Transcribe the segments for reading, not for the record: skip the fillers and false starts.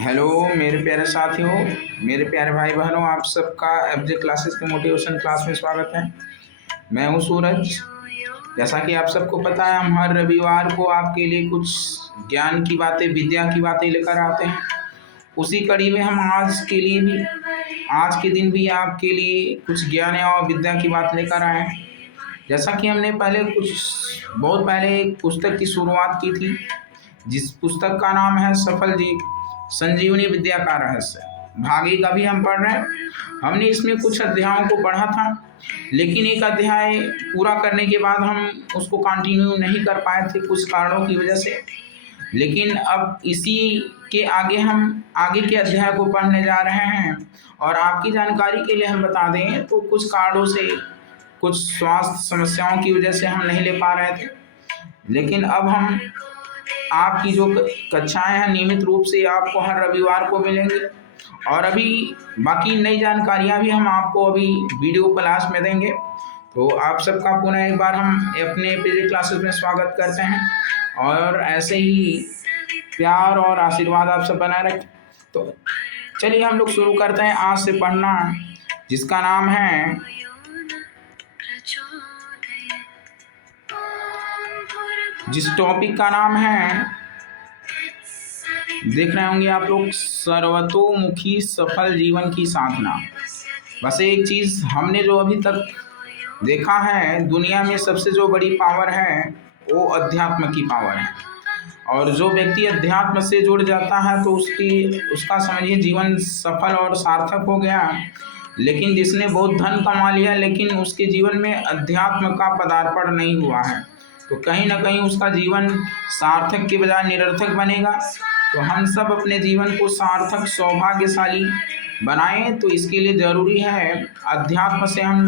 Hello मेरे प्यारे साथियों, मेरे प्यारे भाई बहनों, आप सबका एफजे क्लासेस के मोटिवेशन क्लास में स्वागत है। मैं हूं सूरज। जैसा कि आप सबको पता है, हम हर रविवार को आपके लिए कुछ ज्ञान की बातें, विद्या की बातें लेकर आते हैं। उसी कड़ी में हम आज के दिन भी आपके लिए कुछ ज्ञान और विद्या की बात लेकर आए हैं। जैसा कि हमने बहुत पहले एक पुस्तक की शुरुआत की थी, जिस पुस्तक का नाम है संजीवनी विद्या का रहस्य। भाग एक अभी हम पढ़ रहे हैं। हमने इसमें कुछ अध्यायों को पढ़ा था, लेकिन एक अध्याय पूरा करने के बाद हम उसको कंटिन्यू नहीं कर पाए थे कुछ कारणों की वजह से। लेकिन अब इसी के आगे हम आगे के अध्याय को पढ़ने जा रहे हैं। और आपकी जानकारी के लिए हम बता दें तो कुछ कारणों से, कुछ स्वास्थ्य समस्याओं की वजह से हम नहीं ले पा रहे थे। लेकिन अब हम आपकी जो कक्षाएं हैं नियमित रूप से आपको हर रविवार को मिलेंगी। और अभी बाकी नई जानकारियां भी हम आपको अभी वीडियो क्लास में देंगे। तो आप सबका पुनः एक बार हम अपने पीजी क्लासेस में स्वागत करते हैं, और ऐसे ही प्यार और आशीर्वाद आप सब बनाए रखें। तो चलिए हम लोग शुरू करते हैं आज से पढ़ना, जिसका नाम है, जिस टॉपिक का नाम है, देख रहे होंगे आप लोग, सर्वतोमुखी सफल जीवन की साधना। बस एक चीज़ हमने जो अभी तक देखा है, दुनिया में सबसे जो बड़ी पावर है वो अध्यात्म की पावर है। और जो व्यक्ति अध्यात्म से जुड़ जाता है तो उसका समझिए जीवन सफल और सार्थक हो गया। लेकिन जिसने बहुत धन कमा लिया लेकिन उसके जीवन में अध्यात्म का पदार्पण नहीं हुआ है, तो कहीं ना कहीं उसका जीवन सार्थक के बजाय निरर्थक बनेगा। तो हम सब अपने जीवन को सार्थक, सौभाग्यशाली बनाएं, तो इसके लिए ज़रूरी है अध्यात्म से हम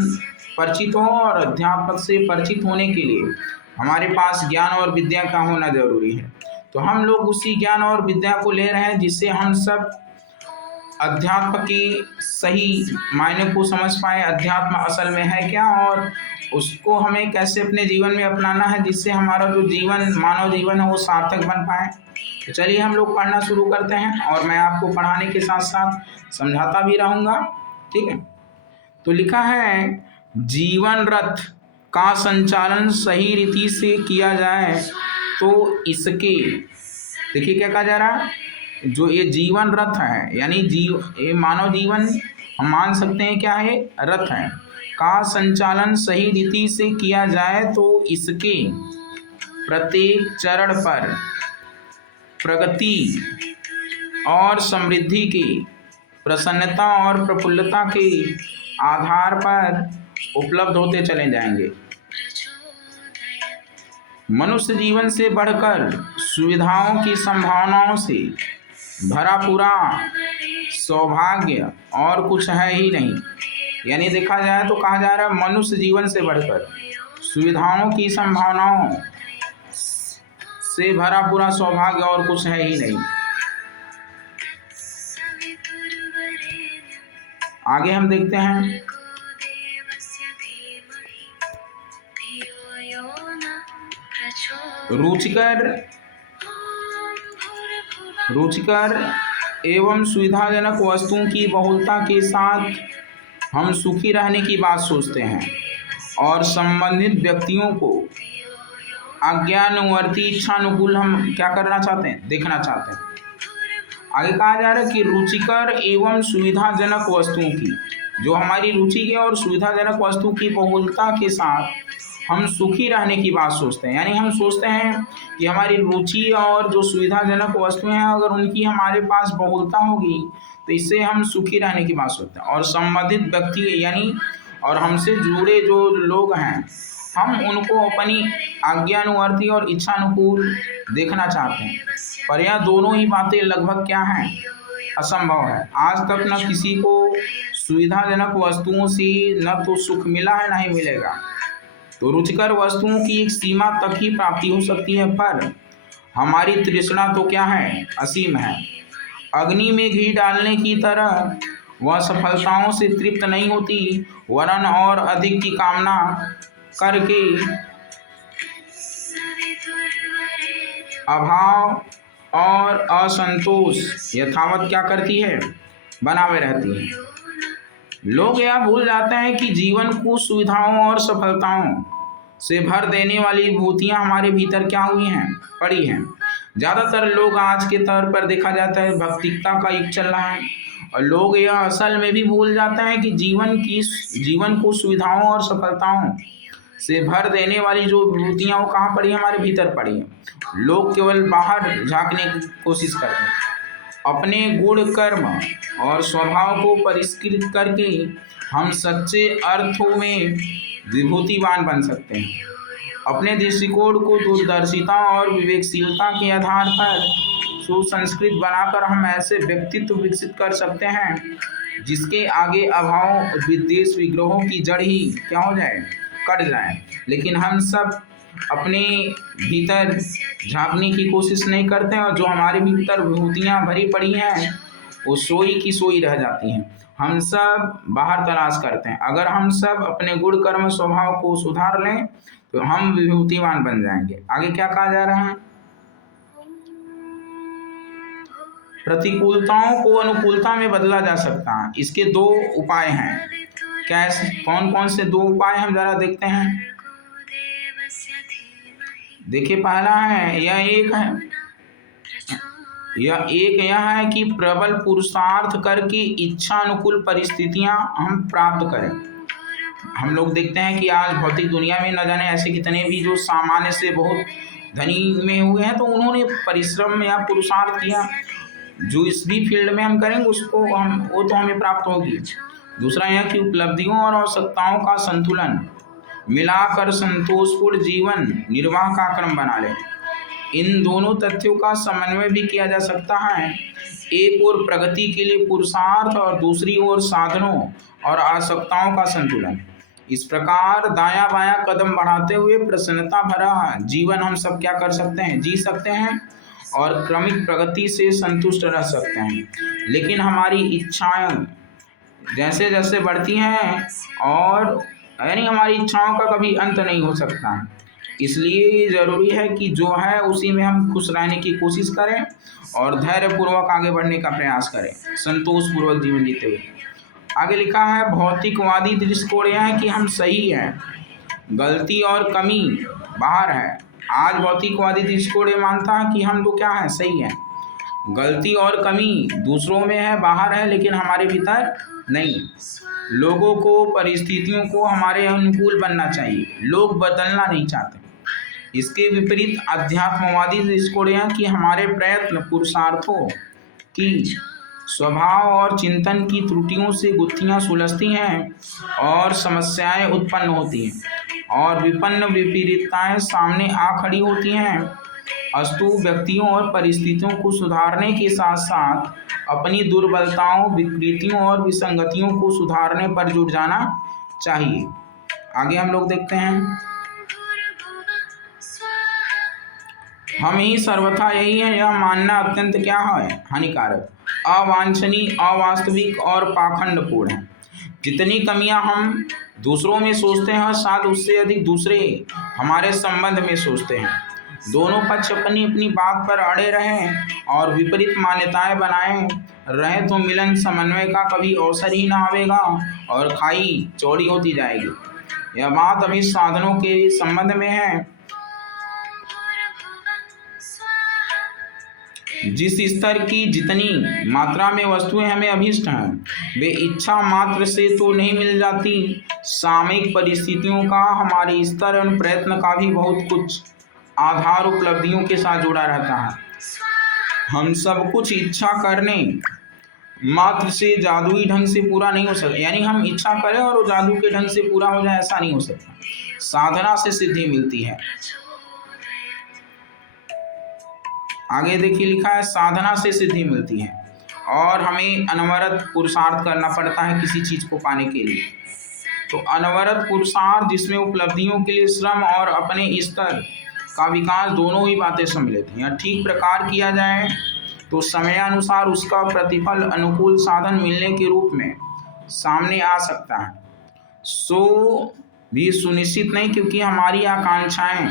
परिचित हों। और अध्यात्म से परिचित होने के लिए हमारे पास ज्ञान और विद्या का होना जरूरी है। तो हम लोग उसी ज्ञान और विद्या को ले रहे हैं, जिससे हम सब अध्यात्म की सही मायने को समझ पाए, अध्यात्म असल में है क्या और उसको हमें कैसे अपने जीवन में अपनाना है, जिससे हमारा जो मानव जीवन है वो सार्थक बन पाए। तो चलिए हम लोग पढ़ना शुरू करते हैं, और मैं आपको पढ़ाने के साथ साथ समझाता भी रहूँगा, ठीक है। तो लिखा है, जीवन रथ का संचालन सही रीति से किया जाए तो इसके, देखिए क्या कहा जा रहा है, जो ये जीवन रथ है, यानी ये मानव जीवन हम मान सकते हैं क्या है, रथ है, का संचालन सही रीति से किया जाए तो इसके प्रत्येक चरण पर प्रगति और समृद्धि की, प्रसन्नता और प्रफुल्लता के आधार पर उपलब्ध होते चले जाएंगे। मनुष्य जीवन से बढ़कर सुविधाओं की संभावनाओं से भरा पूरा सौभाग्य और कुछ है ही नहीं। यानी देखा जाए तो कहा जा रहा है, मनुष्य जीवन से बढ़कर सुविधाओं की संभावनाओं से भरा पूरा सौभाग्य और कुछ है ही नहीं। आगे हम देखते हैं, रुचिकर एवं सुविधाजनक वस्तुओं की बहुलता के साथ हम सुखी रहने की बात सोचते हैं और संबंधित व्यक्तियों को आज्ञानुवर्ती इच्छानुकूल हम क्या करना चाहते हैं, देखना चाहते हैं। आगे कहा जा रहा है कि रुचिकर एवं सुविधाजनक वस्तुओं की, जो हमारी रुचि की और सुविधाजनक वस्तु की बहुलता के साथ हम सुखी रहने की बात सोचते हैं। यानी हम सोचते हैं कि हमारी रुचि और जो सुविधाजनक वस्तुएं हैं, अगर उनकी हमारे पास बहुलता होगी तो इससे हम सुखी रहने की बात सोचते हैं। और संबंधित व्यक्ति यानी और हमसे जुड़े जो लोग हैं, हम उनको अपनी आज्ञानुवर्ती और इच्छानुकूल देखना चाहते हैं। पर यह दोनों ही बातें लगभग क्या हैं, असंभव है। आज तक न किसी को सुविधाजनक वस्तुओं से न तो सुख मिला है, न ही मिलेगा। तो रुचिकर वस्तुओं की एक सीमा तक ही प्राप्ति हो सकती है, पर हमारी तृष्णा तो क्या है, असीम है। अग्नि में घी डालने की तरह वह सफलताओं से तृप्त नहीं होती, वरन और अधिक की कामना करके अभाव और असंतोष यथावत क्या करती है, बनाए रहती है। लोग यह भूल जाते हैं कि जीवन को सुविधाओं और सफलताओं से भर देने वाली विभूतियां हमारे भीतर क्या हुई हैं, पड़ी हैं। ज्यादातर लोग आज के तौर पर देखा जाता है भौतिकता का युग चल रहा है, और लोग यह असल में भी भूल जाते हैं कि जीवन को सुविधाओं और सफलताओं से भर देने वाली जो विभूतियां वो कहाँ पड़ी हैं, हमारे भीतर पड़ी हैं। लोग केवल बाहर झांकने की कोशिश करते हैं। अपने गुण कर्म और स्वभाव को परिष्कृत करके हम सच्चे अर्थों में विभूतिवान बन सकते हैं। अपने दृष्टिकोण को दूरदर्शिता और विवेकशीलता के आधार पर सुसंस्कृत बनाकर हम ऐसे व्यक्तित्व विकसित कर सकते हैं जिसके आगे अभाव विद्वेष विग्रहों की जड़ ही क्या हो जाए, कट जाए। लेकिन हम सब अपने भीतर झांकने की कोशिश नहीं करते हैं, और जो हमारे भीतर विभूतियां भरी पड़ी हैं वो सोई की सोई रह जाती हैं। हम सब बाहर तलाश करते हैं। अगर हम सब अपने गुण कर्म स्वभाव को सुधार लें तो हम विभूतिवान बन जाएंगे। आगे क्या कहा जा रहा है, प्रतिकूलताओं को अनुकूलता में बदला जा सकता है। इसके दो उपाय हैं। कैसे, कौन कौन से दो उपाय हम जरा देखते हैं। देखिए, पहला है यह है कि प्रबल पुरुषार्थ करके इच्छा अनुकूल परिस्थितियां हम प्राप्त करें। हम लोग देखते हैं कि आज भौतिक दुनिया में न जाने ऐसे कितने भी जो सामान्य से बहुत धनी में हुए हैं, तो उन्होंने परिश्रम या पुरुषार्थ किया। जो इस भी फील्ड में हम करेंगे वो तो हमें प्राप्त होगी। दूसरा यह कि उपलब्धियों और आवश्यकताओं का संतुलन मिलाकर संतोषपूर्ण जीवन निर्वाह का क्रम बना ले। इन दोनों तथ्यों का समन्वय भी किया जा सकता है। एक ओर प्रगति के लिए पुरुषार्थ और दूसरी ओर साधनों और आवश्यकताओं का संतुलन। इस प्रकार दायां बायां कदम बढ़ाते हुए प्रसन्नता भरा जीवन हम सब क्या कर सकते हैं, जी सकते हैं, और क्रमिक प्रगति से संतुष्ट रह सकते हैं। लेकिन हमारी इच्छाएं जैसे जैसे बढ़ती हैं, और यानी हमारी इच्छाओं का कभी अंत नहीं हो सकता है। इसलिए जरूरी है कि जो है उसी में हम खुश रहने की कोशिश करें और धैर्यपूर्वक आगे बढ़ने का प्रयास करें, संतोषपूर्वक जीवन जीते हुए। आगे लिखा है, भौतिकवादी दृष्टिकोण यह है कि हम सही हैं, गलती और कमी बाहर है। आज भौतिकवादी दृष्टिकोण ये मानता है कि हम तो क्या है, सही है, गलती और कमी दूसरों में है, बाहर है, लेकिन हमारे भीतर नहीं। लोगों को, परिस्थितियों को हमारे अनुकूल बनना चाहिए, लोग बदलना नहीं चाहते। इसके विपरीत अध्यात्मवादी दृष्टिकोण है कि हमारे प्रयत्न, पुरुषार्थों की स्वभाव और चिंतन की त्रुटियों से गुत्थियां सुलझती हैं और समस्याएं उत्पन्न होती हैं और विपन्न विपरीतताएं सामने आ खड़ी होती हैं। अस्तु व्यक्तियों और परिस्थितियों को सुधारने के साथ साथ अपनी दुर्बलताओं, विकृतियों और विसंगतियों को सुधारने पर जुट जाना चाहिए। आगे हम लोग देखते हैं, हम ही सर्वथा यही है, यह मानना अत्यंत क्या है, हानिकारक, अवांछनीय, अवास्तविक और पाखंडपूर्ण है। जितनी कमियां हम दूसरों में सोचते हैं, शायद उससे अधिक दूसरे हमारे संबंध में सोचते हैं। दोनों पक्ष अपनी अपनी बात पर अड़े रहें और विपरीत मान्यताएं बनाए रहें तो मिलन समन्वय का कभी अवसर ही ना आवेगा और खाई चौड़ी होती जाएगी। यह बात अभी साधनों के संबंध में है। जिस स्तर की जितनी मात्रा में वस्तुएं हमें अभीष्ट हैं, वे इच्छा मात्र से तो नहीं मिल जाती। सामयिक परिस्थितियों का हमारे स्तर और प्रयत्न का भी बहुत कुछ आधार उपलब्धियों के साथ जुड़ा रहता है। हम सब कुछ इच्छा करने मात्र से जादुई ढंग से पूरा नहीं हो सकता, यानी हम इच्छा करें और वो जादू के ढंग से पूरा हो जाए, ऐसा नहीं हो सकता। साधना से सिद्धि मिलती है। आगे देखिए लिखा है, साधना से सिद्धि मिलती है और हमें अनवरत पुरुषार्थ करना पड़ता है किसी चीज को पाने के लिए। तो अनवरत पुरुषार्थ जिसमें उपलब्धियों के लिए श्रम और अपने स्तर का विकास दोनों ही बातें सम्मिलित हैं, यह ठीक प्रकार किया जाए तो समयानुसार उसका प्रतिफल अनुकूल साधन मिलने के रूप में सामने आ सकता है। सो भी सुनिश्चित नहीं, क्योंकि हमारी आकांक्षाएं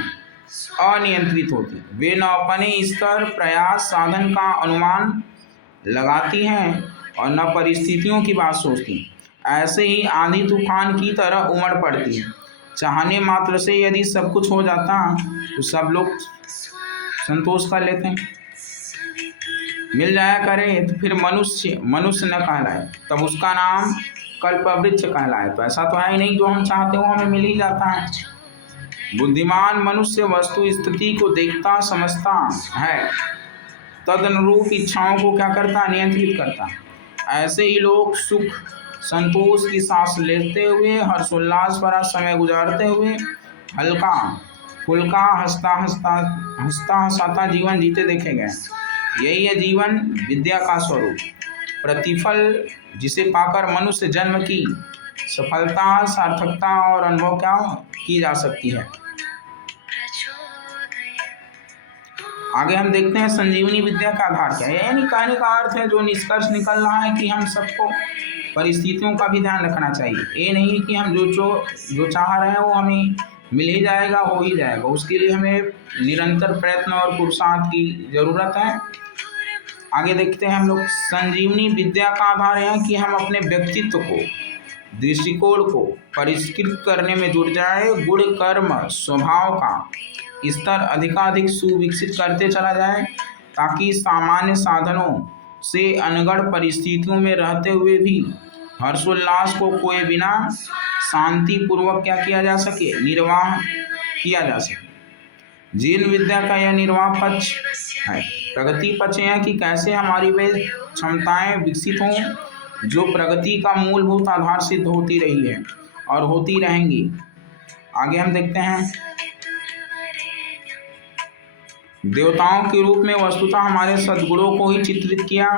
अनियंत्रित होती हैं। वे न अपने स्तर, प्रयास, साधन का अनुमान लगाती हैं और न परिस्थितियों की बात सोचती हैं। ऐसे ही आंधी तूफान की तरह उमड़ पड़ती हैं। चाहने मात्र से यदि सब कुछ हो जाता तो सब लोग संतोष कर लेते हैं। मिल जाया करे तो फिर मनुष्य मनुष्य न कहलाए, तब उसका नाम कल्पवृक्ष कहलाए। तो ऐसा तो है ही नहीं, जो हम चाहते हो हमें मिल ही जाता है। बुद्धिमान मनुष्य वस्तु स्थिति को देखता समझता है, तदनुरूप इच्छाओं को क्या करता, नियंत्रित करता। ऐसे ही लोग सुख संतोष की सांस लेते हुए, हर्षोल्लास भरा समय गुजारते हुए, हल्का फुल्का हंसता हंसाता जीवन जीते देखे गए। यही है जीवन विद्या का स्वरूप। प्रतिफल जिसे पाकर मनुष्य जन्म की सफलता, सार्थकता और अनुभव क्या की जा सकती है। आगे हम देखते हैं संजीवनी विद्या का आधार क्या है। यानी कहने का अर्थ है, जो निष्कर्ष निकल रहा है कि हम सबको परिस्थितियों का भी ध्यान रखना चाहिए। ये नहीं कि हम जो चाह रहे हैं वो हमें मिल ही जाएगा, हो ही जाएगा। उसके लिए हमें निरंतर प्रयत्न और पुरुषार्थ की जरूरत है। आगे देखते हैं हम लोग। संजीवनी विद्या का आधार है कि हम अपने व्यक्तित्व को, दृष्टिकोण को परिष्कृत करने में जुट जाए, गुण कर्म स्वभाव का स्तर अधिकाधिक सुविकसित करते चला जाए, ताकि सामान्य साधनों से अनगढ़ परिस्थितियों में रहते हुए भी हर्षोल्लास को खोए बिना शांति पूर्वक क्या किया जा सके, निर्वाह किया जा सके। जीवन विद्या का यह निर्वाह पक्ष है। प्रगति पक्ष यह कि कैसे हमारी वे क्षमताएं विकसित हों जो प्रगति का मूलभूत आधार सिद्ध होती रही है और होती रहेंगी। आगे हम देखते हैं। देवताओं के रूप में वस्तुतः हमारे सद्गुणों को ही चित्रित किया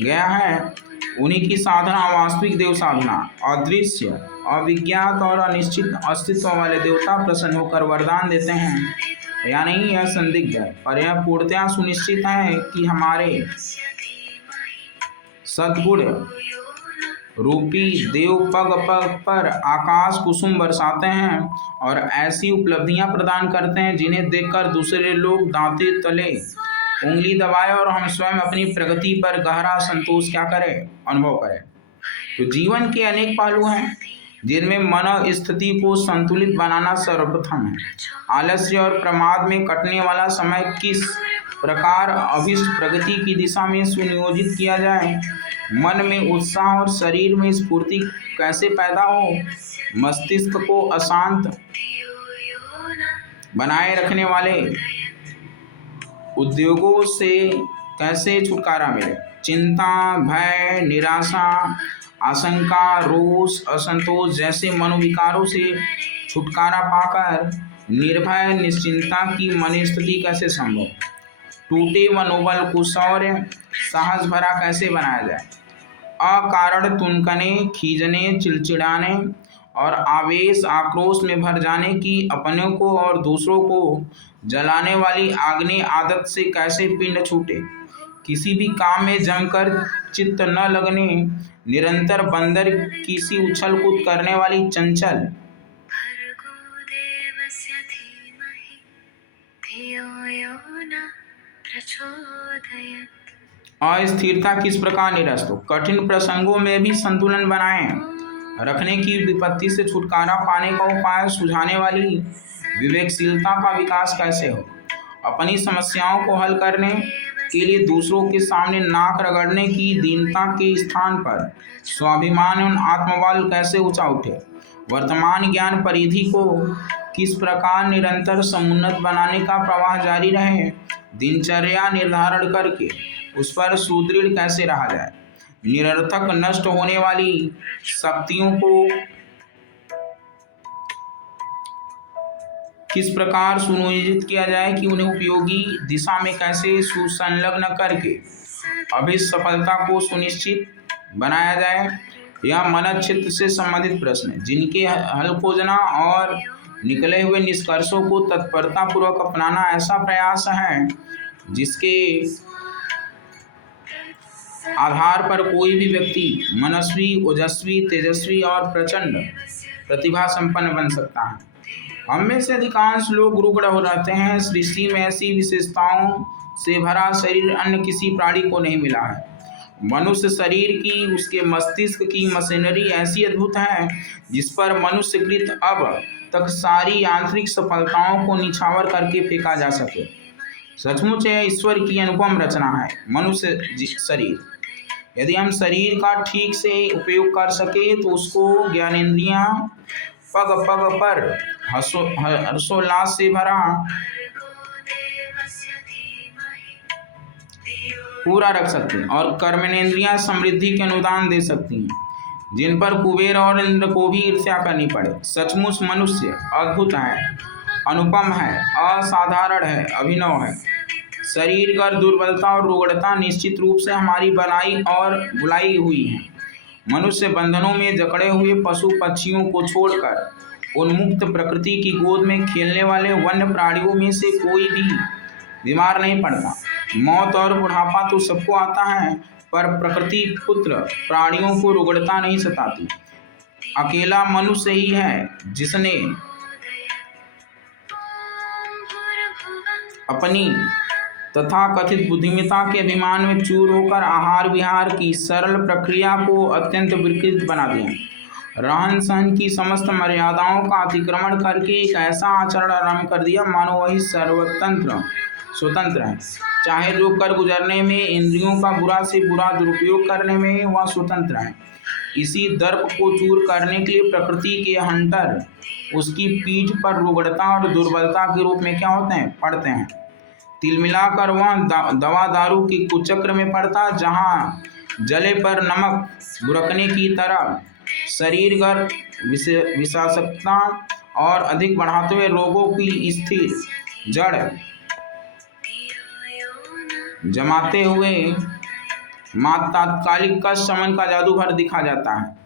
गया है। उन्हीं की साधना वास्तविक देव साधना, अदृश्य, अविज्ञात और अनिश्चित अस्तित्व वाले देवता प्रसन्न होकर वरदान देते हैं या नहीं, यह संदिग्ध है, पर यह पूर्णतया सुनिश्चित है कि हमारे सद्गुण रूपी देव पग पग पर आकाश कुसुम बरसाते हैं और ऐसी उपलब्धियां प्रदान करते हैं जिन्हें देखकर दूसरे लोग दांते तले उंगली दबाए और हम स्वयं अपनी प्रगति पर गहरा संतोष क्या करें, अनुभव करें। तो जीवन के अनेक पहलू हैं जिनमें मन स्थिति को संतुलित बनाना सर्वप्रथम है। आलस्य और प्रमाद में कटने वाला समय किस प्रकार अभिष्ट प्रगति की दिशा में सुनियोजित किया जाए, मन में उत्साह और शरीर में स्फूर्ति कैसे पैदा हो, मस्तिष्क को अशांत बनाए रखने वाले उद्योगों से कैसे छुटकारा मिले, चिंता, भय, निराशा, आशंका, रोष, असंतोष जैसे मनोविकारों से छुटकारा पाकर निर्भय निश्चिंता की मन स्थिति कैसे संभव, टूटे मनोबल को शौर्य साहस भरा कैसे बनाया जाए, अकारण तुनकने, खींचने, चिड़चिड़ाने और आवेश आक्रोश में भर जाने की अपनों को और दूसरों को जलाने वाली आग्नेय आदत से कैसे पिंड छूटे, किसी भी काम में जमकर चित्त न लगने, निरंतर बंदर की सी उछल कूद करने वाली चंचल अस्थिरता किस प्रकार निरस्त हो, कठिन प्रसंगों में भी संतुलन बनाए रखने की विपत्ति से छुटकारा पाने का उपाय सुझाने वाली विवेकशीलता का विकास कैसे हो, अपनी समस्याओं को हल करने के लिए दूसरों के सामने नाक रगड़ने की दीनता के स्थान पर स्वाभिमान एवं आत्मबल कैसे ऊंचा उठे, वर्तमान ज्ञान परिधि को किस प्रकार निरंतर समुन्नत बनाने का प्रवाह जारी रहे, दिनचर्या निर्धारण करके उस पर सुदृढ़ कैसे रहा जाए, निरर्थक नष्ट होने वाली शक्तियों को किस प्रकार सुनियोजित किया जाए कि उन्हें उपयोगी दिशा में कैसे सुसंलग्न करके अभिष्ट सफलता को सुनिश्चित बनाया जाए। यह मन क्षेत्र से संबंधित प्रश्न है जिनके हल खोजना और निकले हुए निष्कर्षों को तत्परता पूर्वक अपनाना ऐसा प्रयास है जिसके आधार पर कोई भी व्यक्ति मनस्वी, ओजस्वी, तेजस्वी और प्रचंड प्रतिभा संपन्न बन सकता है। हम में से अधिकांश लोग रुग्ण हो रहते हैं। सृष्टि में ऐसी विशेषताओं से भरा शरीर अन्य किसी प्राणी को नहीं मिला है। मनुष्य शरीर की, उसके मस्तिष्क की मशीनरी ऐसी अद्भुत है जिस पर मनुष्यकृत अब तक सारी यांत्रिक सफलताओं को निछावर करके फेंका जा सके। सचमुच यह ईश्वर की अनुपम रचना है मनुष्य शरीर। यदि हम शरीर का ठीक से उपयोग कर सके तो उसको ज्ञानेंद्रियां पग पग पर हर्षोल्लास से भरा पूरा रख सकती हैं और कर्मेंद्रियां समृद्धि के अनुदान दे सकती हैं जिन पर कुबेर और इंद्र को भी ईर्ष्या करनी पड़े। सचमुच मनुष्य अद्भुत है, अनुपम है, असाधारण है, अभिनव है। शरीरगत दुर्बलता और रुग्णता निश्चित रूप से हमारी बनाई और बुलाई हुई है। मनुष्य बंधनों में जकड़े हुए पशु पक्षियों को छोड़कर उन्मुक्त प्रकृति की गोद में खेलने वाले वन्य प्राणियों में से कोई भी बीमार नहीं पड़ता। मौत और बुढ़ापा तो सबको आता है, पर प्रकृति पुत्र प्राणियों को रुग्णता नहीं सताती। अकेला मनुष्य ही है जिसने अपनी तथा कथित बुद्धिमत्ता के अभिमान में चूर होकर आहार विहार की सरल प्रक्रिया को अत्यंत विकृत बना दिया। रहन सहन की समस्त मर्यादाओं का अतिक्रमण करके एक ऐसा आचरण आरंभ कर दिया मानो वही स्वतंत्र है। चाहे जो कर गुजरने में, इंद्रियों का बुरा से बुरा दुरुपयोग करने में वह स्वतंत्र है। इसी दर्प को चूर करने के लिए प्रकृति के हंटर उसकी पीठ पर रुग्णता और दुर्बलता के रूप में क्या होते हैं, पड़ते हैं। तिल मिलाकर वह दवा दारू के कुचक्र में पड़ता, जहाँ जले पर नमक बुरकने की तरह शरीरगत विषाक्तता और अधिक बढ़ाते हुए रोगों की स्थिर जड़ जमाते हुए मात्र तात्कालिक कष्ट शमन का जादू भर दिखा जाता है।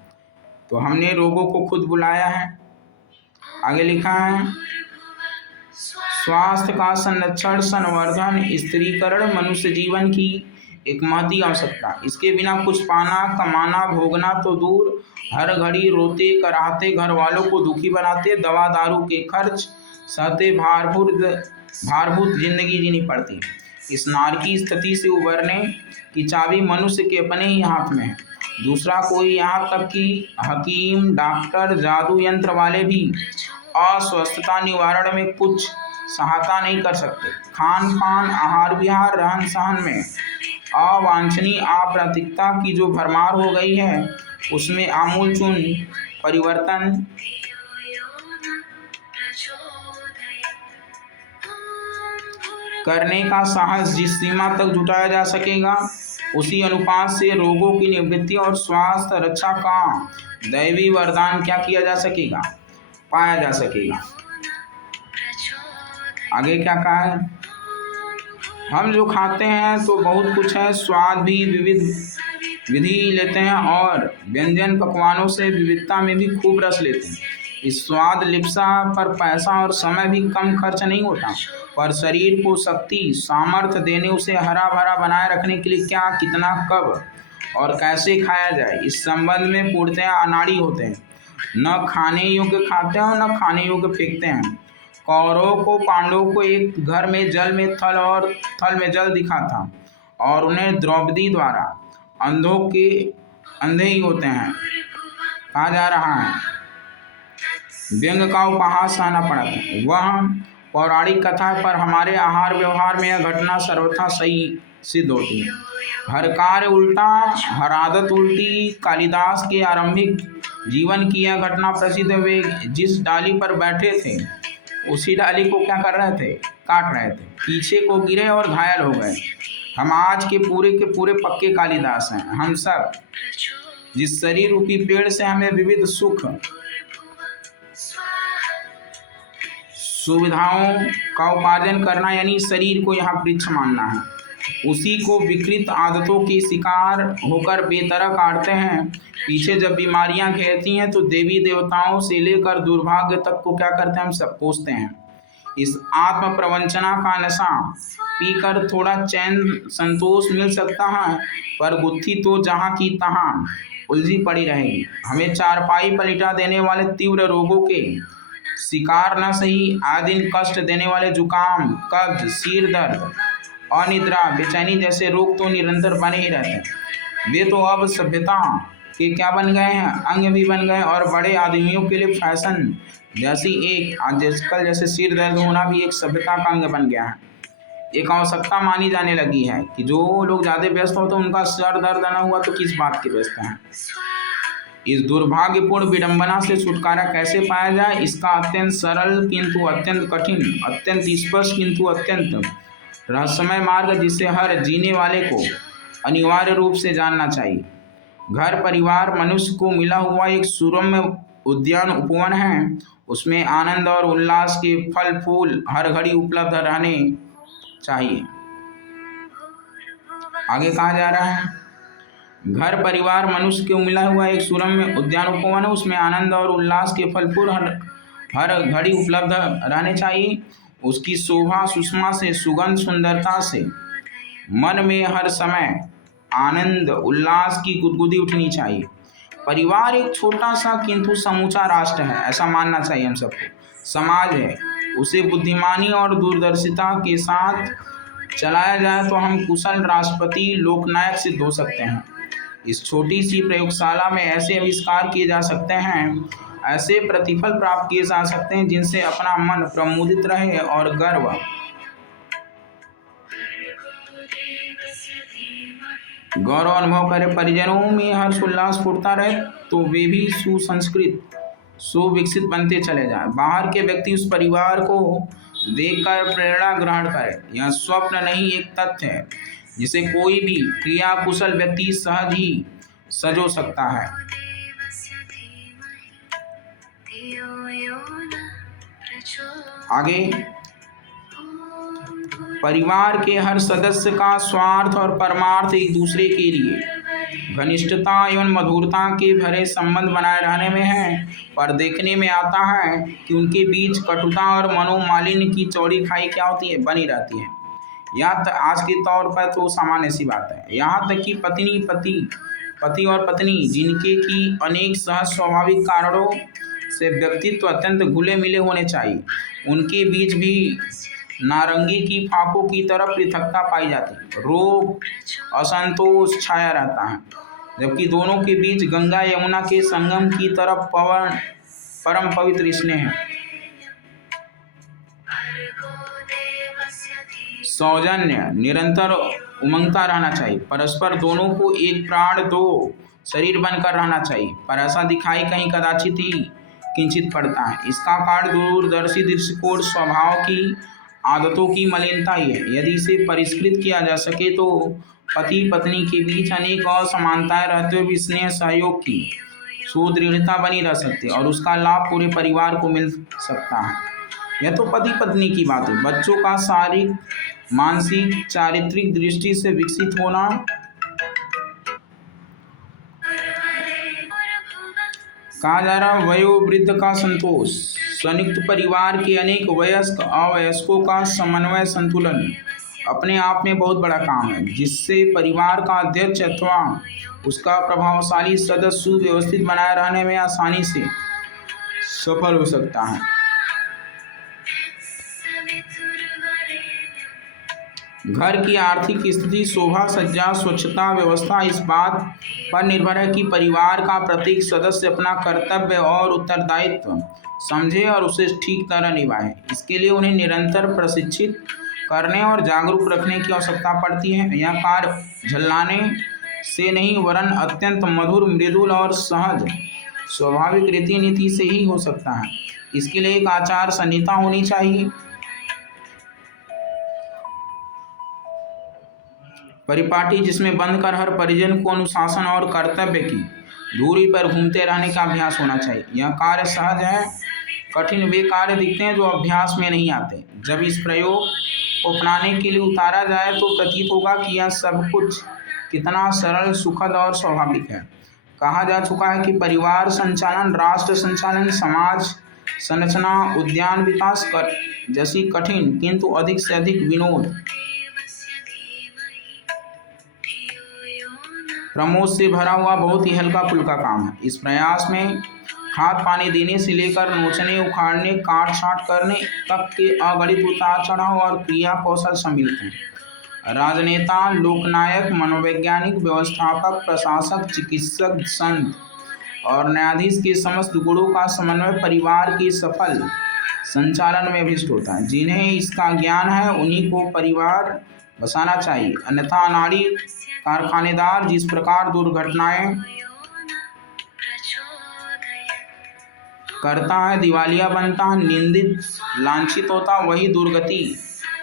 तो हमने रोगों को खुद बुलाया है। आगे लिखा है, स्वास्थ्य का संरक्षण, संवर्धन, स्थिरीकरण मनुष्य जीवन की एक महती आवश्यकता। इसके बिना कुछ पाना, कमाना, भोगना तो दूर, हर घड़ी रोते कराहते घर वालों को दुखी बनाते, दवा दारू के खर्च सहते भारभूत जिंदगी जीनी पड़ती। इस नारकी स्थिति से उबरने की चाबी मनुष्य के अपने ही हाथ में है। दूसरा कोई, यहाँ तक कि हकीम, डॉक्टर, जादू यंत्र वाले भी अस्वस्थता निवारण में कुछ सहायता नहीं कर सकते। खान पान, आहार विहार, रहन सहन में अवांछनीय अप्रैतिकता की जो भरमार हो गई है, उसमें आमूलचूल परिवर्तन करने का साहस जिस सीमा तक जुटाया जा सकेगा, उसी अनुपात से रोगों की निवृत्ति और स्वास्थ्य रक्षा का दैवी वरदान क्या किया जा सकेगा, पाया जा सकेगा। आगे क्या कहा है, हम जो खाते हैं तो बहुत कुछ है, स्वाद भी विधि लेते हैं और व्यंजन पकवानों से विविधता में भी खूब रस लेते हैं। इस स्वाद लिप्सा पर पैसा और समय भी कम खर्च नहीं होता, पर शरीर को शक्ति सामर्थ्य देने, उसे हरा भरा बनाए रखने के लिए क्या, कितना, कब और कैसे खाया जाए, इस संबंध में पूर्णतया अनाड़ी होते हैं। न खाने योग्य खाते हैं और न खाने योग्य फेंकते हैं। कौरवों को, पांडवों को एक घर में जल में थल और थल में जल दिखा था और उन्हें द्रौपदी द्वारा अंधे ही होते हैं कहा जा रहा है। व्यंग का उपहास सहना पड़ा था। वह पौराणिक कथा है, पर हमारे आहार व्यवहार में यह घटना सर्वथा सही सिद्ध होती है। हर कार्य उल्टा, हर आदत उल्टी। कालिदास के आरंभिक जीवन की यह घटना प्रसिद्ध। वे जिस डाली पर बैठे थे उसी डाली को क्या कर रहे थे, काट रहे थे, पीछे को गिरे और घायल हो गए। हम आज के पूरे पक्के कालिदास हैं। हम सब जिस शरीर रूपी पेड़ से हमें विविध सुख सुविधाओं का उपार्जन करना, यानी शरीर को यहाँ वृक्ष मानना है, उसी को विकृत आदतों के शिकार होकर बेतरह काटते हैं। पीछे जब बीमारियां घेरती हैं तो देवी देवताओं से लेकर दुर्भाग्य तक को क्या करते हैं, हम सब कोसते हैं। इस आत्म प्रवंचना का नशा पीकर थोड़ा चैन संतोष मिल सकता है, पर गुत्थी तो जहाँ की तहाँ उलझी पड़ी रहेगी। हमें चारपाई पलिटा देने वाले तीव्र रोगों के शिकार न सही, आए दिन कष्ट देने वाले जुकाम, कब्ज, सिर दर्द, अनिद्रा, बेचैनी जैसे रोग तो निरंतर बने ही रहते हैं। वे तो अब सभ्यता के क्या बन गए हैं, अंग भी बन गए और बड़े आदमियों के लिए फैशन जैसी एक आजकल जैसे सिर दर्द होना भी एक सभ्यता का अंग बन गया है। एक आवश्यकता मानी जाने लगी है कि जो लोग ज़्यादा व्यस्त हो तो उनका सर दर्द न हुआ तो किस बात की व्यस्त है। इस दुर्भाग्यपूर्ण विडंबना से छुटकारा कैसे पाया जाए, इसका अत्यंत सरल किंतु अत्यंत कठिन, अत्यंत स्पष्ट किंतु अत्यंत रहस्यमय मार्ग जिसे हर जीने वाले को अनिवार्य रूप से जानना चाहिए। घर परिवार मनुष्य को मिला हुआ एक सुरम्य उद्यान उपवन है। उसमें आनंद और उल्लास के फल फूल हर घड़ी उपलब्ध रहने चाहिए। आगे कहा जा रहा है, घर परिवार मनुष्य को मिला हुआ एक सुरम्य उद्यान उपवन है। उसमें आनंद और उल्लास के फल फूल हर घड़ी उपलब्ध रहने चाहिए। उसकी शोभा सुषमा से, सुगंध सुंदरता से मन में हर समय आनंद उल्लास की गुदगुदी उठनी चाहिए। परिवार एक छोटा सा किंतु समूचा राष्ट्र है, ऐसा मानना चाहिए हम सबको। समाज है, उसे बुद्धिमानी और दूरदर्शिता के साथ चलाया जाए तो हम कुशल राष्ट्रपति लोकनायक सिद्ध हो सकते हैं। इस छोटी सी प्रयोगशाला में ऐसे आविष्कार किए जा सकते हैं, ऐसे प्रतिफल प्राप्त किए जा सकते हैं जिनसे अपना मन प्रमुदित रहे और गौरव अनुभव करे। परिजनों में हर्ष उल्लास फुटता रहे तो वे भी सुसंस्कृत सुविकसित बनते चले जाएं। बाहर के व्यक्ति उस परिवार को देखकर प्रेरणा ग्रहण करे। यह स्वप्न नहीं, एक तथ्य है जिसे कोई भी क्रिया कुशल व्यक्ति सहज ही सजो सकता है। आगे, परिवार के हर सदस्य का स्वार्थ और परमार्थ एक दूसरे के लिए घनिष्ठता एवं मधुरता के भरे संबंध बनाए रहने में है, पर देखने में आता है कि उनके बीच कटुता और मनोमालिन्य की चौड़ी खाई क्या होती है, बनी रहती है। यह आज के तौर पर तो सामान्य सी बात है। यहाँ तक कि पति और पत्नी जिनके की अनेक सहज स्वाभाविक कारणों से व्यक्तित्व अत्यंत घुले मिले होने चाहिए, उनके बीच भी नारंगी की फाकों की तरफ पृथकता पाई जाती है। रोग असंतोष छाया रहता है, जबकि दोनों के बीच गंगा यमुना के संगम की तरफ परम पवित्र स्नेह है। सौजन्य निरंतर उमंगता रहना चाहिए। परस्पर दोनों को एक प्राण दो शरीर बनकर रहना चाहिए, पर ऐसा दिखाई कहीं कदाचित ही किंचित पड़ता है। इसका कारण दूरदर्शी दृष्टिकोण स्वभाव की आदतों की मलिनता ही है। यदि इसे परिष्कृत किया जा सके तो पति पत्नी के बीच अनेक असमानताएं रहते हुए भी स्नेह सहयोग की सुदृढ़ता बनी रह सकती है और उसका लाभ पूरे परिवार को मिल सकता है। यह तो पति पत्नी की बात है। बच्चों का शारीरिक मानसिक चारित्रिक दृष्टि से विकसित होना, कहा जा रहा वयोवृद्ध का संतोष, संयुक्त परिवार के अनेक वयस्क अवयस्कों का समन्वय संतुलन अपने आप में बहुत बड़ा काम है, जिससे परिवार का अध्यक्ष अथवा उसका प्रभावशाली सदस्य सुव्यवस्थित बनाए रहने में आसानी से सफल हो सकता है। घर की आर्थिक स्थिति, शोभा सज्जा, स्वच्छता व्यवस्था इस बात पर निर्भर है कि परिवार का प्रत्येक सदस्य अपना कर्तव्य और उत्तरदायित्व समझे और उसे ठीक तरह निभाए। इसके लिए उन्हें निरंतर प्रशिक्षित करने और जागरूक रखने की आवश्यकता पड़ती है। यह कार्य झल्लाने से नहीं वरन अत्यंत मधुर, मृदुल और सहज स्वाभाविक रीति नीति से ही हो सकता है। इसके लिए एक आचार संहिता होनी चाहिए। परिपाटी जिसमें बंद कर हर परिजन को अनुशासन और कर्तव्य की दूरी पर घूमते रहने का अभ्यास होना चाहिए। यह कार्य सहज है, कठिन वे कार्य दिखते हैं जो अभ्यास में नहीं आते। जब इस प्रयोग को अपनाने के लिए उतारा जाए तो प्रतीत होगा कि यह सब कुछ कितना सरल, सुखद और स्वाभाविक है। कहा जा चुका है कि परिवार संचालन, राष्ट्र संचालन, समाज संरचना, उद्यान विकास जैसी कठिन किंतु अधिक से अधिक विनोद प्रमोद से भरा हुआ बहुत ही हल्का फुल्का काम है। इस प्रयास में खाद पानी देने से लेकर नोचने उखाड़ने काट छाँट करने तक के अगणित उतार चढ़ाव और क्रिया कौशल सम्मिलित हैं। राजनेता, लोकनायक, मनोवैज्ञानिक, व्यवस्थापक, प्रशासक, चिकित्सक, संत और न्यायाधीश के समस्त गुणों का समन्वय परिवार के सफल संचालन में अभिष्ट होता है। जिन्हें इसका ज्ञान है उन्हीं को परिवार बसाना चाहिए, अन्यथा अनाड़ी कारखानेदार जिस प्रकार दुर्घटनाएं करता है, दिवालिया बनता है, निंदित लांछित होता, वही दुर्गति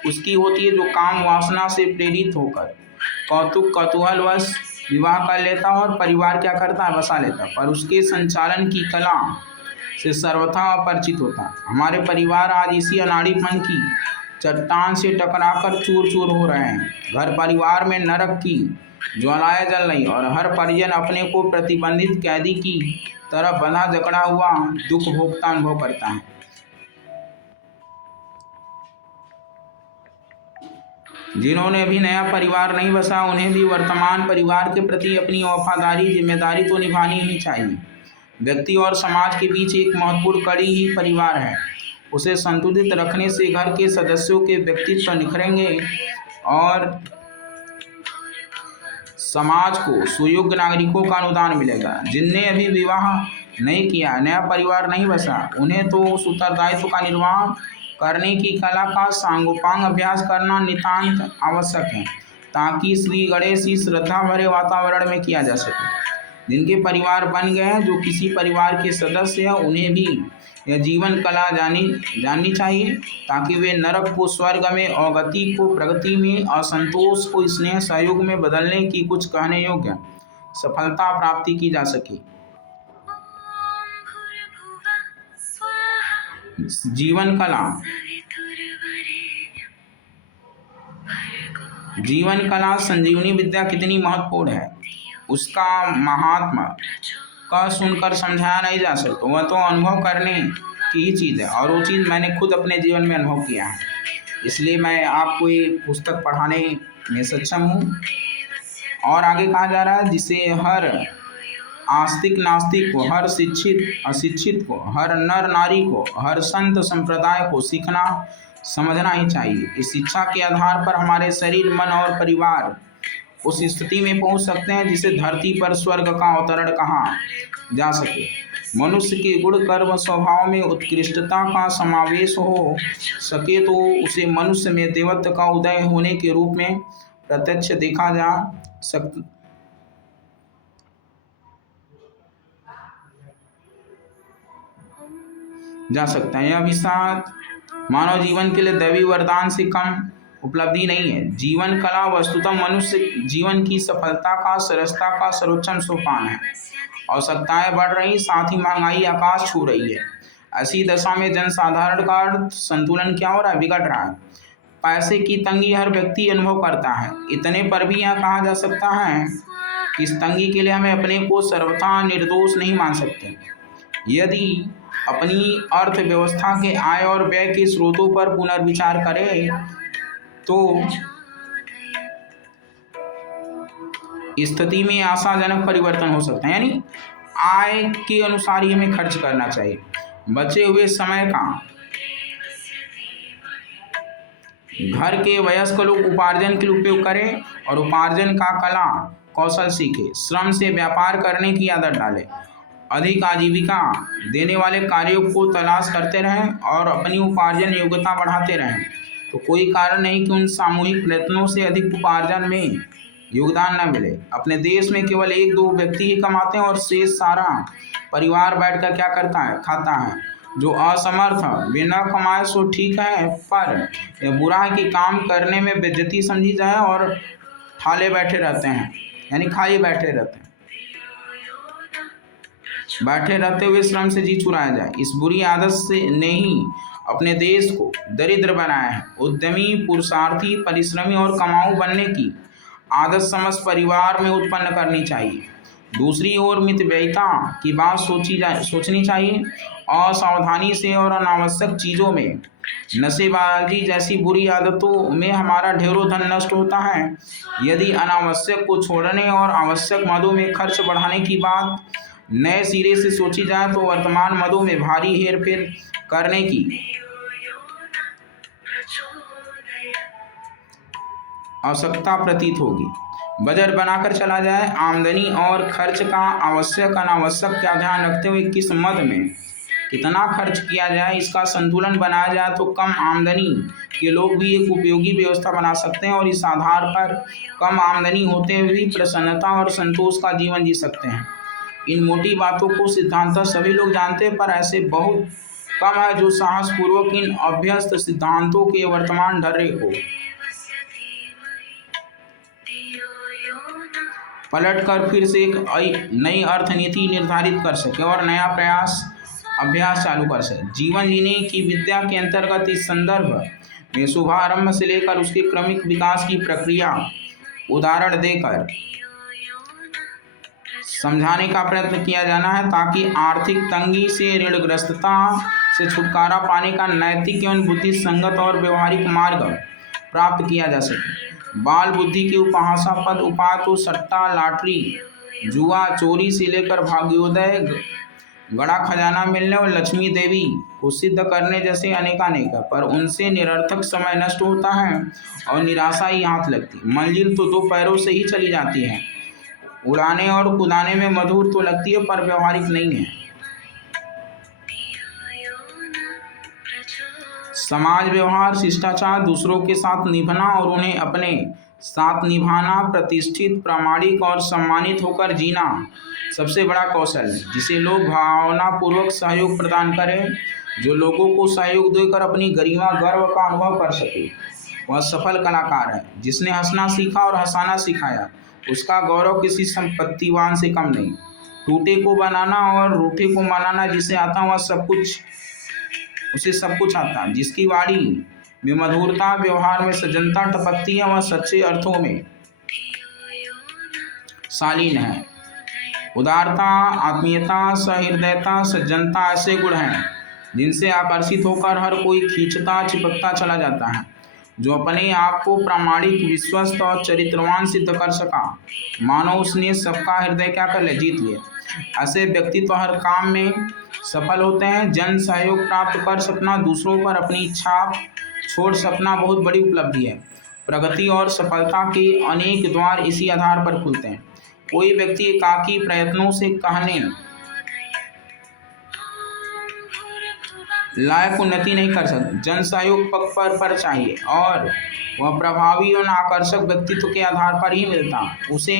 उसकी होती है जो काम वासना से प्रेरित होकर कौतुक कौतूहलवश विवाह कर लेता है और परिवार क्या करता है, बसा लेता है, पर उसके संचालन की कला से सर्वथा अपरिचित होता है। हमारे परिवार आज इसी अनाड़ीपन की चट्टान से टकराकर चूर चूर हो रहे हैं। घर परिवार में नरक की ज्वालाएं जल रही और हर परिजन अपने को प्रतिबंधित कैदी की तरह बंधा जकड़ा हुआ दुख भोगता अनुभव करता है। जिन्होंने अभी नया परिवार नहीं बसा उन्हें भी वर्तमान परिवार के प्रति अपनी वफादारी जिम्मेदारी तो निभानी ही चाहिए। व्यक्ति और समाज के बीच एक महत्वपूर्ण कड़ी ही परिवार है। उसे संतुलित रखने से घर के सदस्यों के व्यक्तित्व निखरेंगे और समाज को सुयोग्य नागरिकों का अनुदान मिलेगा। जिनने अभी विवाह नहीं किया, नया परिवार नहीं बसा, उन्हें तो उस उत्तरदायित्व का निर्वाह करने की कला का सांगोपांग अभ्यास करना नितांत आवश्यक है, ताकि श्री गणेश की श्रद्धा भरे वातावरण में किया जा सके। जिनके परिवार बन गए हैं, जो किसी परिवार के सदस्य हैं, उन्हें भी यह जीवन कला जाननी चाहिए, ताकि वे नरक को स्वर्ग में, अवगति को प्रगति में, असंतोष को स्नेह सहयोग में बदलने की कुछ कहने योग्य सफलता प्राप्ति की जा सके। जीवन कला संजीवनी विद्या कितनी महत्वपूर्ण है, उसका महात्मा का सुनकर समझाया नहीं जा सकता। वह तो अनुभव करने की ही चीज़ है और वो चीज़ मैंने खुद अपने जीवन में अनुभव किया है, इसलिए मैं आपको ये पुस्तक पढ़ाने में सक्षम हूँ। और आगे कहा जा रहा है, जिसे हर आस्तिक नास्तिक को, हर शिक्षित अशिक्षित को, हर नर नारी को, हर संत संप्रदाय को सीखना समझना ही चाहिए। इस शिक्षा के आधार पर हमारे शरीर, मन और परिवार उस स्थिति में पहुंच सकते हैं जिसे धरती पर स्वर्ग का अवतरण कहा जा सके। मनुष्य के गुण कर्म स्वभाव में उत्कृष्टता का समावेश हो सके तो उसे मनुष्य में देवत्व का उदय होने के रूप में प्रत्यक्ष देखा जा सकता है। यह विषाद मानव जीवन के लिए दैवी वरदान से कम उपलब्धि नहीं है। जीवन कला वस्तुतः मनुष्य जीवन की सफलता का, सरसता का सर्वोच्च सोपान है। आवश्यकताएं बढ़ रही, साथ ही महंगाई आकाश छू रही है। ऐसी दशा में जनसाधारण का अर्थ संतुलन क्या हो रहा है, बिगड़ रहा है। पैसे की तंगी हर व्यक्ति अनुभव करता है। इतने पर भी यह कहा जा सकता है कि इस तंगी के लिए हमें अपने को सर्वथा निर्दोष नहीं मान सकते। यदि अपनी अर्थव्यवस्था के आय और व्यय के स्रोतों पर पुनर्विचार करें तो स्थिति में आशाजनक परिवर्तन हो सकता है। यानी आय के अनुसार ही हमें खर्च करना चाहिए। बचे हुए समय का घर के वयस्क लोग उपार्जन के लिए उपयोग करें और उपार्जन का कला कौशल सीखें। श्रम से व्यापार करने की आदत डालें। अधिक आजीविका देने वाले कार्यों को तलाश करते रहें और अपनी उपार्जन योग्यता बढ़ाते रहें। तो कोई कारण नहीं कि उन सामूहिक प्रयत्नों से अधिक उपार्जन में योगदान न मिले। अपने देश में केवल 1-2 व्यक्ति ही कमाते हैं और शेष सारा परिवार बैठकर क्या करता है, खाता है। जो असमर्थ वे न कमाए सो ठीक है, पर यह बुरा है कि काम करने में बेइज्जती समझी जाए और ठाले बैठे रहते हैं, यानी खाली बैठे रहते हुए श्रम से जी चुराया जाए। इस बुरी आदत से ने ही अपने देश को दरिद्र बनाया है। उद्यमी, पुरुषार्थी, परिश्रमी और कमाऊ बनने की आदत समस्त परिवार में उत्पन्न करनी चाहिए। दूसरी ओर मितव्ययिता की बात सोचनी चाहिए। असावधानी से और अनावश्यक चीज़ों में नशेबाजी जैसी बुरी आदतों में हमारा ढेरों धन नष्ट होता है। यदि अनावश्यक को छोड़ने और आवश्यक मदों में खर्च बढ़ाने की बात नए सिरे से सोची जाए तो वर्तमान मदों में भारी हेरफेर करने की आवश्यकता प्रतीत होगी। बजट बनाकर चला जाए, आमदनी और खर्च का आवश्यक अनावश्यक का ध्यान रखते हुए किस मद में कितना खर्च किया जाए इसका संतुलन बनाया जाए तो कम आमदनी के लोग भी एक उपयोगी व्यवस्था बना सकते हैं और इस आधार पर कम आमदनी होते हुए भी प्रसन्नता और संतोष का जीवन जी सकते हैं। इन मोटी बातों को सिद्धांततः सभी लोग जानते हैं, पर ऐसे बहुत कम है जो साहसपूर्वक इन अभ्यस्त सिद्धांतों के वर्तमान ढर्रे को पलटकर फिर से एक नई अर्थनीति निर्धारित कर सके और नया अभ्यास चालू कर सके। जीवन जीने की विद्या के अंतर्गत इस संदर्भ में शुभारंभ से लेकर उसके क्रमिक विकास की प्रक्रिया उदाहरण देकर समझाने का प्रयत्न किया जाना है ताकि आर्थिक तंगी से ऋणग्रस्तता से छुटकारा पाने का नैतिक एवं बुद्धि संगत और व्यवहारिक मार्ग प्राप्त किया जा सके। बाल बुद्धि के उपहासापद उपाय तो सट्टा, लॉटरी, जुआ, चोरी से लेकर भाग्योदय, गड़ा खजाना मिलने और लक्ष्मी देवी को सिद्ध करने जैसे अनेकानेक है, पर उनसे निरर्थक समय नष्ट होता है और निराशा ही हाथ लगती। मंजिल तो दो पैरों से ही चली जाती है। उड़ाने और कूदाने में मधुर तो लगती है पर व्यवहारिक नहीं है। समाज व्यवहार, शिष्टाचार, दूसरों के साथ निभाना और उन्हें अपने साथ निभाना, प्रतिष्ठित, प्रामाणिक और सम्मानित होकर जीना सबसे बड़ा कौशल है जिसे लोग भावनापूर्वक सहयोग प्रदान करें। जो लोगों को सहयोग देकर अपनी गरिमा गर्व का अनुभव कर सके वह सफल कलाकार है। जिसने हंसना सीखा और हंसाना सिखाया उसका गौरव किसी संपत्तिवान से कम नहीं। टूटे को बनाना और रूठे को मनाना जिसे आता वह उसे सब कुछ आता है। जिसकी वाणी में मधुरता, व्यवहार में सज्जनता टपकती है वह सच्चे अर्थों में शालीन है। उदारता, आत्मीयता, सहृदयता, सज्जनता ऐसे गुण हैं जिनसे आकर्षित होकर हर कोई खींचता चिपकता चला जाता है। जो अपने आप को प्रामाणिक, विश्वस्त और चरित्रवान सिद्ध कर सका मानो उसने सबका हृदय क्या कर लिया, जीत लिया। ऐसे व्यक्ति तो हर काम में सफल होते हैं। जन सहयोग प्राप्त कर सकना, दूसरों पर अपनी छाप छोड़ सकना बहुत बड़ी उपलब्धि है। प्रगति और सफलता के अनेक द्वार इसी आधार पर खुलते हैं। कोई व्यक्ति एकाकी प्रयत्नों से कहने लायक उन्नति नहीं कर सकता। जन सहयोग पग पर चाहिए और वह प्रभावी और आकर्षक व्यक्तित्व के आधार पर ही मिलता। उसे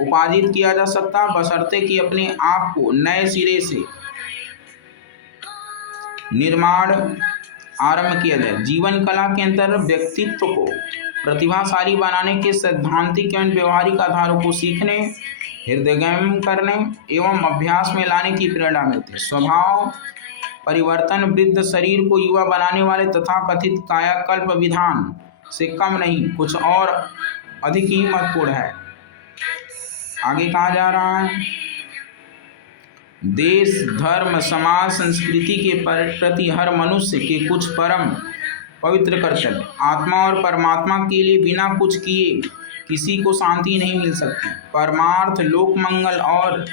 उपार्जित किया जा सकता बशर्ते कि अपने आप को नए सिरे से निर्माण आरंभ किया जाए। जीवन कला के अंतर्गत व्यक्तित्व को प्रतिभाशाली बनाने के सैद्धांतिक एवं व्यवहारिक आधारों को सीखने, हृदयंगम करने एवं अभ्यास में लाने की प्रेरणा मिलती है। स्वभाव परिवर्तन वृद्ध शरीर को युवा बनाने वाले तथाकथित कायाकल्प विधान से कम नहीं, कुछ और अधिक ही महत्वपूर्ण है। आगे कहा जा रहा है, देश, धर्म, समाज, संस्कृति के प्रति हर मनुष्य के कुछ परम पवित्र कर्तव्य। आत्मा और परमात्मा के लिए बिना कुछ किए किसी को शांति नहीं मिल सकती। परमार्थ, लोक मंगल और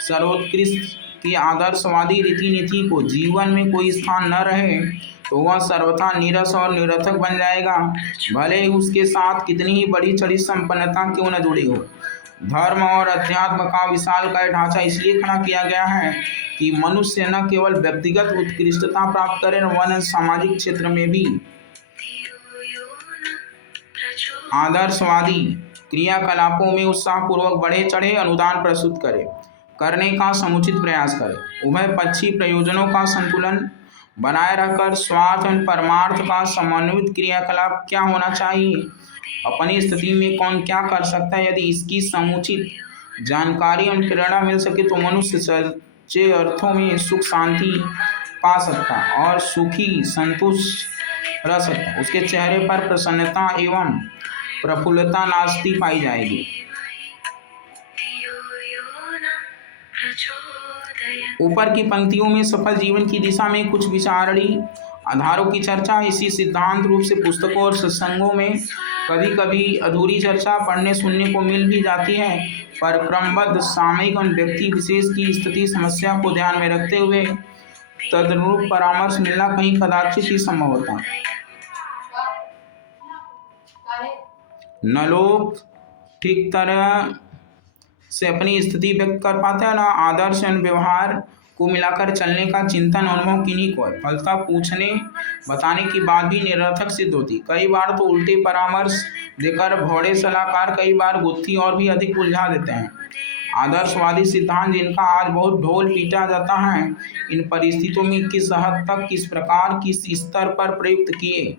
सर्वोत्कृष्ट की आदर्शवादी रीति नीति को जीवन में कोई स्थान न रहे तो वह सर्वथा नीरस और निरर्थक बन जाएगा, भले ही उसके साथ कितनी ही बड़ी चढ़ी संपन्नता क्यों न जुड़ी हो। धर्म और अध्यात्म का विशालकाय ढांचा इसलिए खड़ा किया गया है कि मनुष्य न केवल व्यक्तिगत उत्कृष्टता प्राप्त करे वरन सामाजिक क्षेत्र में भी आदर्शवादी क्रियाकलापों में उत्साहपूर्वक बढ़े चढ़े अनुदान प्रस्तुत करने का समुचित प्रयास करे। उभय पक्षी प्रयोजनों का संतुलन बनाए रखकर स्वार्थ और परमार्थ का समन्वित क्रियाकलाप क्या होना चाहिए, अपनी स्थिति में कौन क्या कर सकता है, यदि इसकी समुचित जानकारी और प्रेरणा मिल सके तो मनुष्य सच्चे अर्थों में सुख शांति पा सकता और सुखी संतुष्ट रह सकता। उसके चेहरे पर प्रसन्नता एवं प्रफुल्लता नाचती पाई जाएगी। ऊपर की पंक्तियों में सफल जीवन की दिशा में कुछ विचारणीय आधारों की चर्चा इसी सिद्धांत रूप से पुस्तकों और सत्संगों में कभी कभी अधूरी चर्चा पढ़ने सुनने को मिल भी जाती है, पर क्रमबद्ध सामयिक और व्यक्ति विशेष की स्थिति समस्या को ध्यान में रखते हुए तदनुरूप परामर्श मिलना कहीं कदाचित ही संभव होता। न लोग ठीक तरह से अपनी स्थिति व्यक्त कर पाते हैं, न आदर्श और व्यवहार को मिलाकर चलने का चिंतन अनुभव किन्हीं को है। फलतः पूछने बताने की बात भी निरर्थक सिद्ध होती। कई बार तो उल्टे परामर्श देकर भौड़े सलाहकार कई बार गुत्थी और भी अधिक उलझा देते हैं। आदर्शवादी सिद्धांत जिनका आज बहुत ढोल पीटा जाता है, इन परिस्थितियों में किस हद तक, किस प्रकार, किस स्तर पर प्रयुक्त किए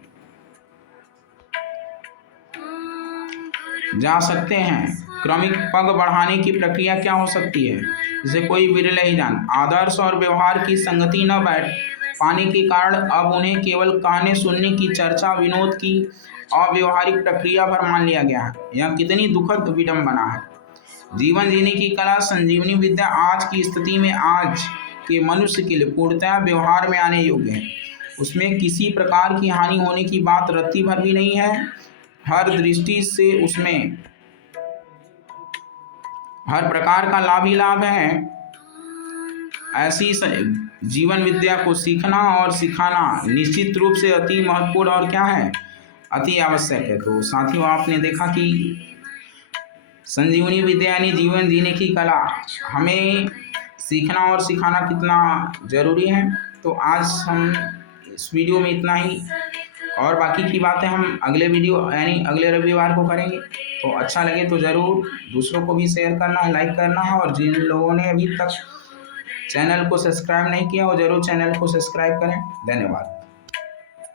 जा सकते हैं, क्रमिक पग बढ़ाने की प्रक्रिया क्या हो सकती है, इसे कोई विरले ही जान। आदर्श और व्यवहार की संगति न बैठ पाने के कारण अब उन्हें केवल कहने सुनने की, चर्चा विनोद की अव्यवहारिक प्रक्रिया भर मान लिया गया है। यह कितनी दुखद विडंबना है। जीवन जीने की कला, संजीवनी विद्या आज की स्थिति में आज के मनुष्य के लिए पूर्णतः व्यवहार में आने योग्य है। उसमें किसी प्रकार की हानि होने की बात रत्ती भर भी नहीं है। हर दृष्टि से उसमें हर प्रकार का लाभ ही लाभ है। ऐसी जीवन विद्या को सीखना और सिखाना निश्चित रूप से अति महत्वपूर्ण और क्या है, अति आवश्यक है। तो साथियों, आपने देखा कि संजीवनी विद्या यानी जीवन जीने की कला हमें सीखना और सिखाना कितना जरूरी है। तो आज हम इस वीडियो में इतना ही, और बाकी की बातें हम अगले वीडियो यानी अगले रविवार को करेंगे। तो अच्छा लगे तो ज़रूर दूसरों को भी शेयर करना है, लाइक करना है, और जिन लोगों ने अभी तक चैनल को सब्सक्राइब नहीं किया वो ज़रूर चैनल को सब्सक्राइब करें। धन्यवाद।